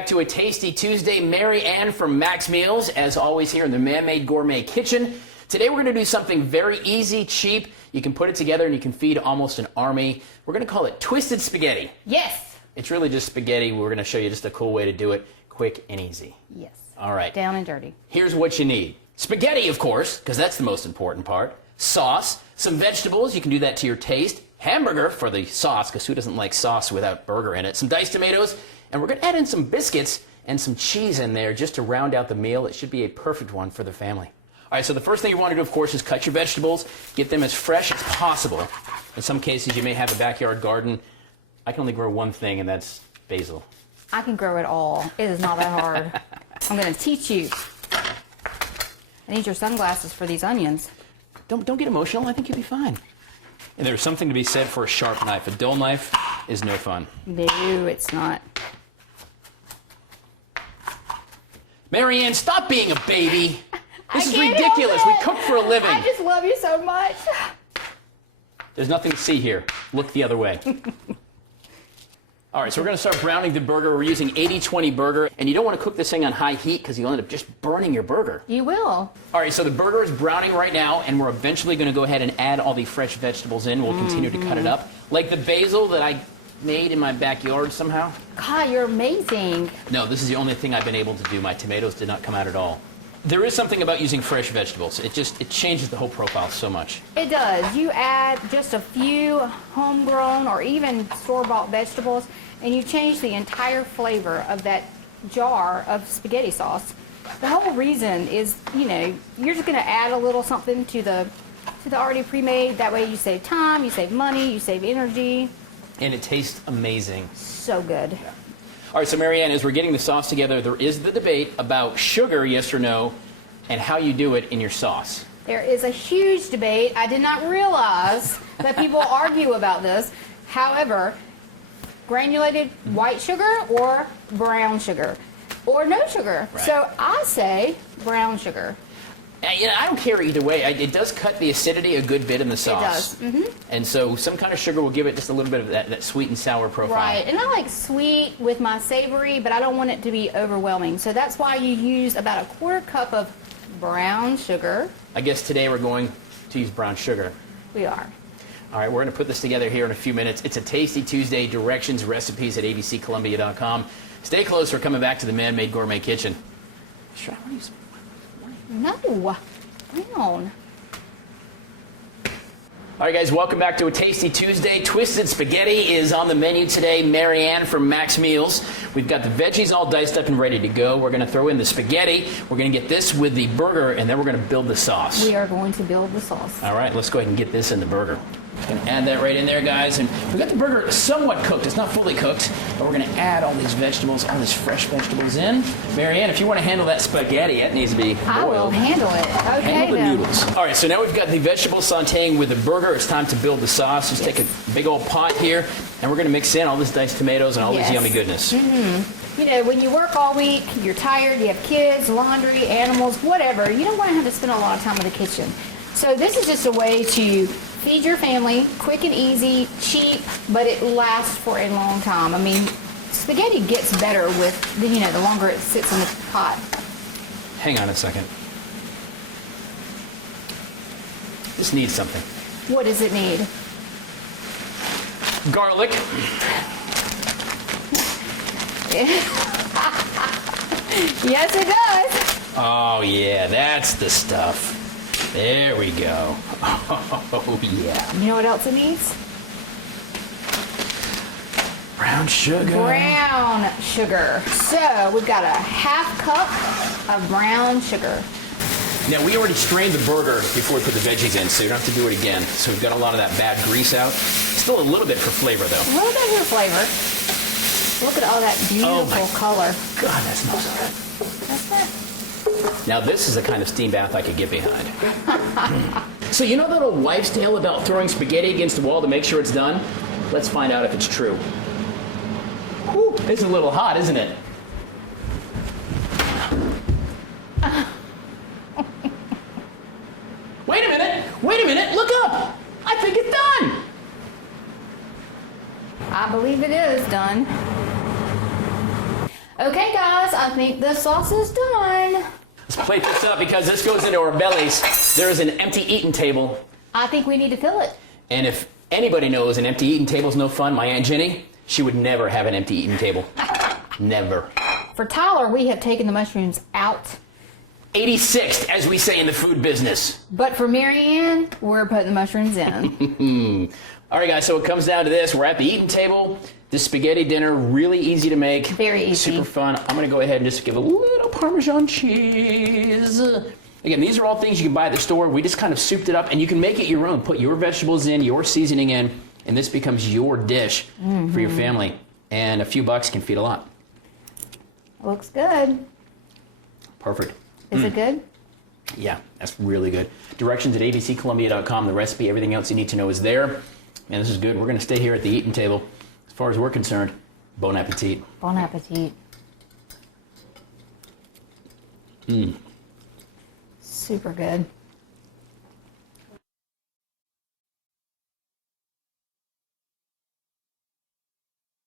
back to a Tasty Tuesday. Mary Ann from Max Meals, as always, here in the Man-Made Gourmet kitchen. Today we're going to do something very easy, cheap. You can put it together and you can feed almost an army. We're going to call it twisted spaghetti. Yes. It's really just spaghetti. We're going to show you just a cool way to do it, quick and easy. Yes. All right. Down and dirty. Here's what you need. Spaghetti, of course, because that's the most important part. Sauce, some vegetables. You can do that to your taste. Hamburger for the sauce, because who doesn't like sauce without burger in it? Some diced tomatoes. And we're going to add in some biscuits and some cheese in there just to round out the meal. It should be a perfect one for the family. All right, so the first thing you want to do, of course, is cut your vegetables. Get them as fresh as possible. In some cases, you may have a backyard garden. I can only grow one thing, and that's basil. I can grow it all. It is not that hard. I'm going to teach you. I need your sunglasses for these onions. Don't get emotional. I think you'll be fine. And there's something to be said for a sharp knife. A dull knife is no fun. No, it's not. Mary Ann, stop being a baby. This is can't ridiculous. help We it. cook for a living. I just love you so much. There's nothing to see here. Look the other way. All right, so we're going to start browning the burger. We're using 80-20 burger, and you don't want to cook this thing on high heat because you'll end up just burning your burger. You will. All right, so the burger is browning right now, and we're eventually going to go ahead and add all the fresh vegetables in. We'll continue to cut it up. Like the basil that I made in my backyard somehow. God, you're amazing. No, this is the only thing I've been able to do. My tomatoes did not come out at all. There is something about using fresh vegetables. It changes the whole profile so much. It does. You add just a few homegrown or even store-bought vegetables, and you change the entire flavor of that jar of spaghetti sauce. The whole reason is, you know, you're just going to add a little something to the already pre-made. That way you save time, you save money, you save energy. And it tastes amazing. So good. Yeah. All right, so Mary Ann, as we're getting the sauce together, there is the debate about sugar, yes or no, and how you do it in your sauce. There is a huge debate. I did not realize that people argue about this. However, granulated white sugar or brown sugar or no sugar. Right. So I say brown sugar. You know, I don't care either way. It does cut the acidity a good bit in the sauce. It does. And so some kind of sugar will give it just a little bit of that sweet and sour profile. Right, and I like sweet with my savory, but I don't want it to be overwhelming. So that's why you use about a quarter cup of brown sugar. I guess today we're going to use brown sugar. We are. All right, we're going to put this together here in a few minutes. It's a Tasty Tuesday. Directions, recipes at abccolumbia.com. Stay close. We're coming back to the Man-Made Gourmet kitchen. Should I use? No, brown. All right, guys, welcome back to a Tasty Tuesday. Twisted spaghetti is on the menu today. Mary Ann from Max Meals. We've got the veggies all diced up and ready to go. We're going to throw in the spaghetti. We're going to get this with the burger, and then we're going to build the sauce. We are going to build the sauce. All right, let's go ahead and get this in the burger. Going to add that right in there, guys. And we've got the burger somewhat cooked. It's not fully cooked, but we're going to add all these vegetables, all these fresh vegetables in. Mary Ann, if you want to handle that spaghetti, it needs to be boiled. I will handle it. Okay, handle the then. noodles. All right, so now we've got the vegetables sauteing with the burger. It's time to build the sauce. Just take a big old pot here, and we're going to mix in all this diced tomatoes and all this yummy goodness. You know, when you work all week, you're tired, you have kids, laundry, animals, whatever, you don't want to have to spend a lot of time in the kitchen. So this is just a way to feed your family, quick and easy, cheap, but it lasts for a long time. I mean, spaghetti gets better with, the longer it sits in the pot. Hang on a second. This needs something. What does it need? Garlic. Yes, it does. Oh, yeah, that's the stuff. There we go. Oh, yeah. You know what else it needs? Brown sugar. Brown sugar. So we've got a ½ cup of brown sugar. Now, we already strained the burger before we put the veggies in, so you don't have to do it again. So we've got a lot of that bad grease out. Still a little bit for flavor, though. A little bit of flavor. Look at all that beautiful color. God, that smells so good. That's it. Now, this is the kind of steam bath I could get behind. So you know that old wives' tale about throwing spaghetti against the wall to make sure it's done? Let's find out if it's true. Whew, it's a little hot, isn't it? Wait a minute, look up! I think it's done! I believe it is done. Okay, guys, I think the sauce is done. Let's plate this up because this goes into our bellies. There is an empty eating table. I think we need to fill it. And if anybody knows an empty eating table is no fun, my Aunt Jenny, she would never have an empty eating table. Never. For Tyler, we have taken the mushrooms out. 86th, as we say in the food business. But for Marianne, we're putting the mushrooms in. All right, guys, so it comes down to this. We're at the eating table. This spaghetti dinner, really easy to make. Very easy. Super fun. I'm going to go ahead and just give a little Parmesan cheese. Again, these are all things you can buy at the store. We just kind of souped it up, and you can make it your own. Put your vegetables in, your seasoning in, and this becomes your dish for your family. And a few bucks can feed a lot. Looks good. Perfect. Is it good? Yeah, that's really good. Directions at abccolumbia.com. The recipe, everything else you need to know is there. Man, this is good. We're going to stay here at the eating table. As far as we're concerned, bon appetit. Bon appetit. Super good.